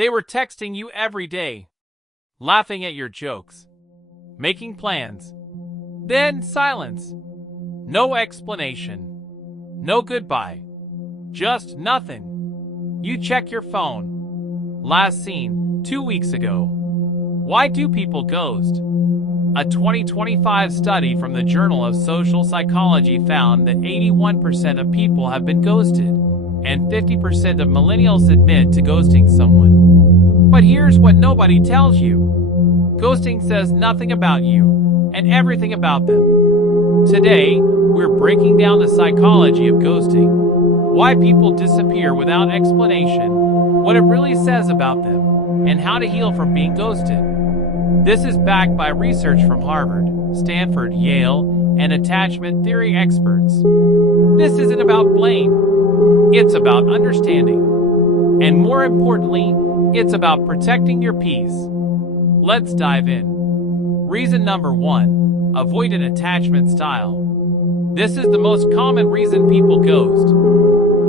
They were texting you every day, laughing at your jokes, making plans. Then silence. No explanation. No goodbye. Just nothing. You check your phone. Last seen 2 weeks ago. Why do people ghost? A 2025 study from the Journal of Social Psychology found that 81% of people have been ghosted, and 50% of millennials admit to ghosting someone. But here's what nobody tells you. Ghosting says nothing about you, and everything about them. Today, we're breaking down the psychology of ghosting, why people disappear without explanation, what it really says about them, and how to heal from being ghosted. This is backed by research from Harvard, Stanford, Yale, and attachment theory experts. This isn't about blame. It's about understanding. And more importantly, it's about protecting your peace. Let's dive in. Reason number 1, avoidant attachment style. This is the most common reason people ghost.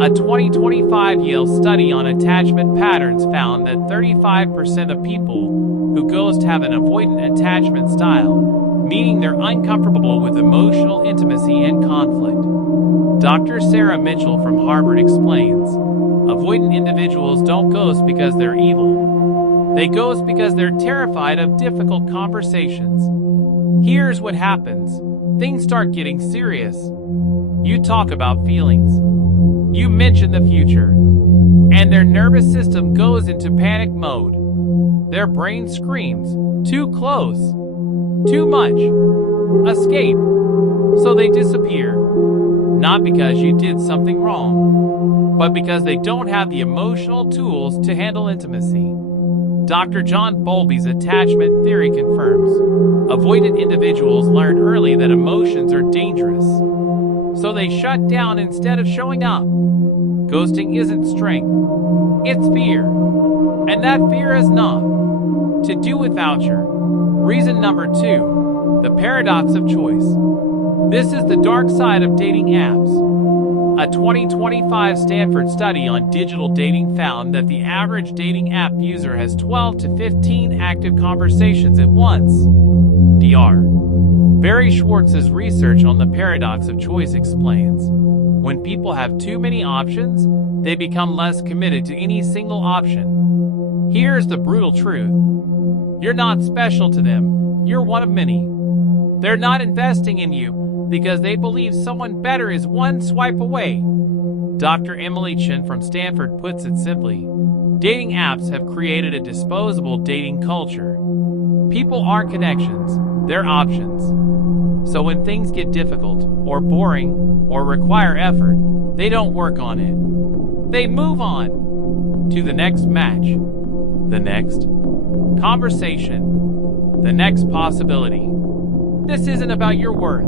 A 2025 Yale study on attachment patterns found that 35% of people who ghost have an avoidant attachment style, meaning they're uncomfortable with emotional intimacy and conflict. Dr. Sarah Mitchell from Harvard explains, avoidant individuals don't ghost because they're evil. They ghost because they're terrified of difficult conversations. Here's what happens. Things start getting serious. You talk about feelings. You mention the future. And their nervous system goes into panic mode. Their brain screams, too close, too much, escape. So they disappear. Not because you did something wrong, but because they don't have the emotional tools to handle intimacy. Dr. John Bowlby's attachment theory confirms, avoidant individuals learn early that emotions are dangerous. So they shut down instead of showing up. Ghosting isn't strength, it's fear. And that fear is not to do with voucher. Reason number 2, the paradox of choice. This is the dark side of dating apps. A 2025 Stanford study on digital dating found that the average dating app user has 12 to 15 active conversations at once. Dr. Barry Schwartz's research on the paradox of choice explains, when people have too many options, they become less committed to any single option. Here's the brutal truth. You're not special to them, you're one of many. They're not investing in you because they believe someone better is one swipe away. Dr. Emily Chen from Stanford puts it simply, dating apps have created a disposable dating culture. People aren't connections, they're options. So when things get difficult, or boring, or require effort, they don't work on it. They move on to the next match, the next conversation, the next possibility. This isn't about your worth.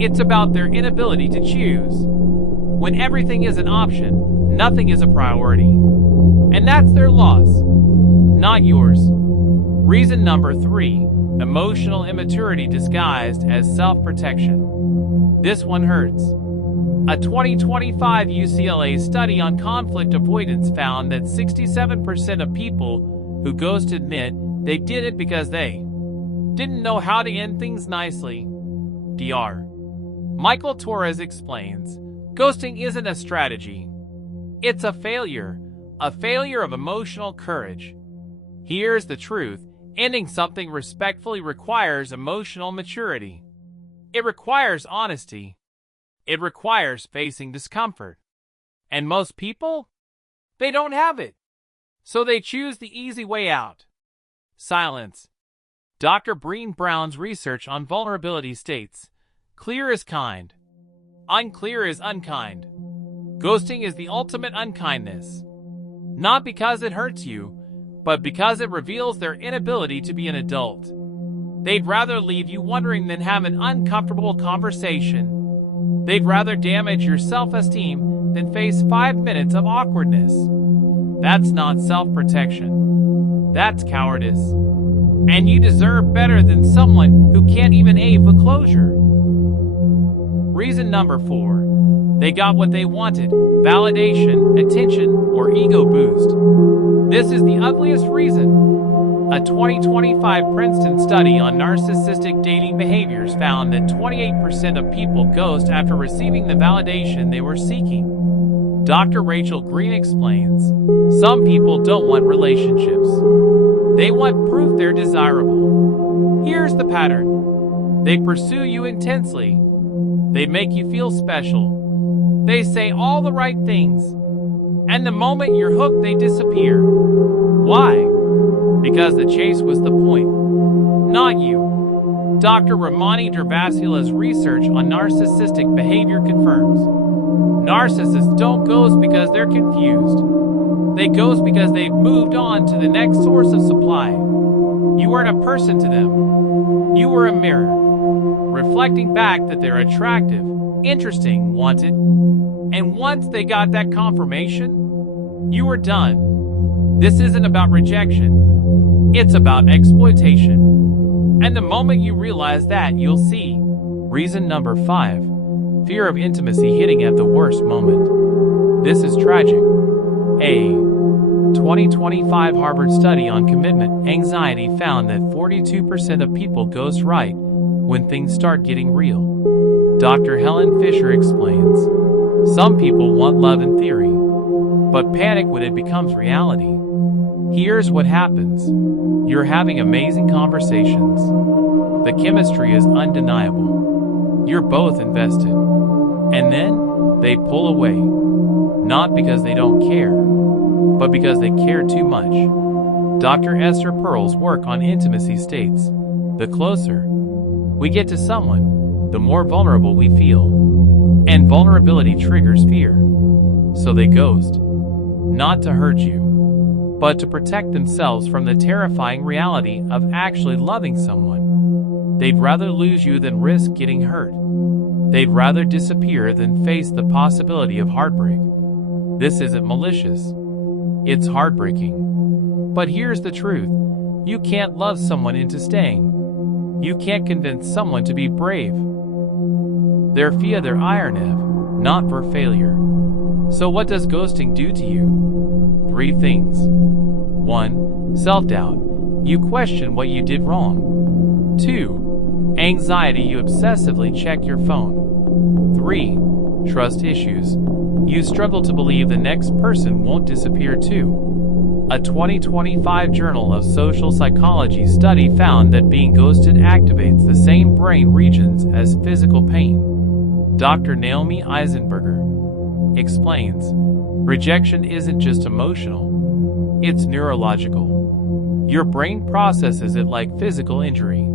It's about their inability to choose. When everything is an option, nothing is a priority. And that's their loss, not yours. Reason number 3, emotional immaturity disguised as self-protection. This one hurts. A 2025 UCLA study on conflict avoidance found that 67% of people who ghost admit they did it because they didn't know how to end things nicely. Dr. Michael Torres explains, ghosting isn't a strategy. It's a failure of emotional courage. Here's the truth, ending something respectfully requires emotional maturity. It requires honesty. It requires facing discomfort. And most people, they don't have it. So they choose the easy way out. Silence. Dr. Breen Brown's research on vulnerability states, clear is kind. Unclear is unkind. Ghosting is the ultimate unkindness. Not because it hurts you, but because it reveals their inability to be an adult. They'd rather leave you wondering than have an uncomfortable conversation. They'd rather damage your self-esteem than face 5 minutes of awkwardness. That's not self-protection. That's cowardice. And you deserve better than someone who can't even aim for closure. Reason number 4. They got what they wanted, validation, attention, or ego boost. This is the ugliest reason. A 2025 Princeton study on narcissistic dating behaviors found that 28% of people ghost after receiving the validation they were seeking. Dr. Rachel Green explains, some people don't want relationships. They want proof they're desirable. Here's the pattern. They pursue you intensely. They make you feel special. They say all the right things. And the moment you're hooked, they disappear. Why? Because the chase was the point, not you. Dr. Ramani Durvasula's research on narcissistic behavior confirms. Narcissists don't ghost because they're confused. They ghost because they've moved on to the next source of supply. You weren't a person to them. You were a mirror, reflecting back that they're attractive, interesting, wanted. And once they got that confirmation, you were done. This isn't about rejection. It's about exploitation. And the moment you realize that, you'll see. Reason number 5. Fear of intimacy hitting at the worst moment. This is tragic. A 2025 Harvard study on commitment anxiety found that 42% of people ghost right when things start getting real. Dr. Helen Fisher explains, some people want love in theory, but panic when it becomes reality. Here's what happens. You're having amazing conversations. The chemistry is undeniable. You're both invested. And then, they pull away. Not because they don't care, but because they care too much. Dr. Esther Perl's work on intimacy states, the closer we get to someone, the more vulnerable we feel. And vulnerability triggers fear. So they ghost. Not to hurt you, but to protect themselves from the terrifying reality of actually loving someone. They'd rather lose you than risk getting hurt. They'd rather disappear than face the possibility of heartbreak. This isn't malicious. It's heartbreaking. But here's the truth. You can't love someone into staying. You can't convince someone to be brave. They're via their IRNF, not for failure. So what does ghosting do to you? 3 things. 1. Self-doubt. You question what you did wrong. 2. Anxiety. You obsessively check your phone. 3. Trust issues. You struggle to believe the next person won't disappear too. A 2025 Journal of Social Psychology study found that being ghosted activates the same brain regions as physical pain. Dr. Naomi Eisenberger explains, rejection isn't just emotional, it's neurological. Your brain processes it like physical injury.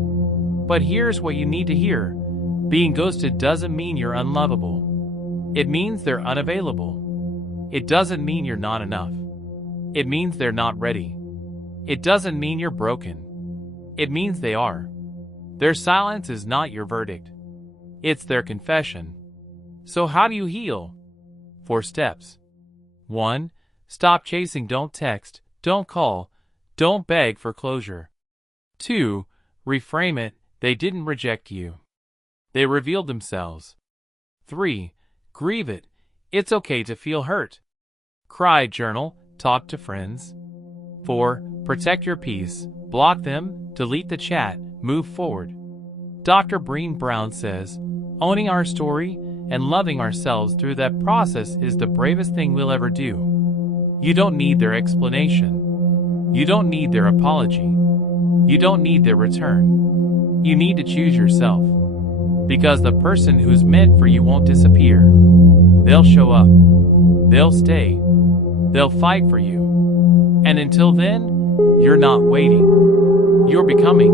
But here's what you need to hear. Being ghosted doesn't mean you're unlovable. It means they're unavailable. It doesn't mean you're not enough. It means they're not ready. It doesn't mean you're broken. It means they are. Their silence is not your verdict. It's their confession. So how do you heal? 4 steps. 1. Stop chasing. Don't text. Don't call. Don't beg for closure. 2. Reframe it. They didn't reject you. They revealed themselves. 3. Grieve it. It's okay to feel hurt. Cry, journal, talk to friends. 4. Protect your peace. Block them, delete the chat, move forward. Dr. Breen Brown says, owning our story and loving ourselves through that process is the bravest thing we'll ever do. You don't need their explanation. You don't need their apology. You don't need their return. You need to choose yourself. Because the person who's meant for you won't disappear. They'll show up. They'll stay. They'll fight for you. And until then, you're not waiting. You're becoming.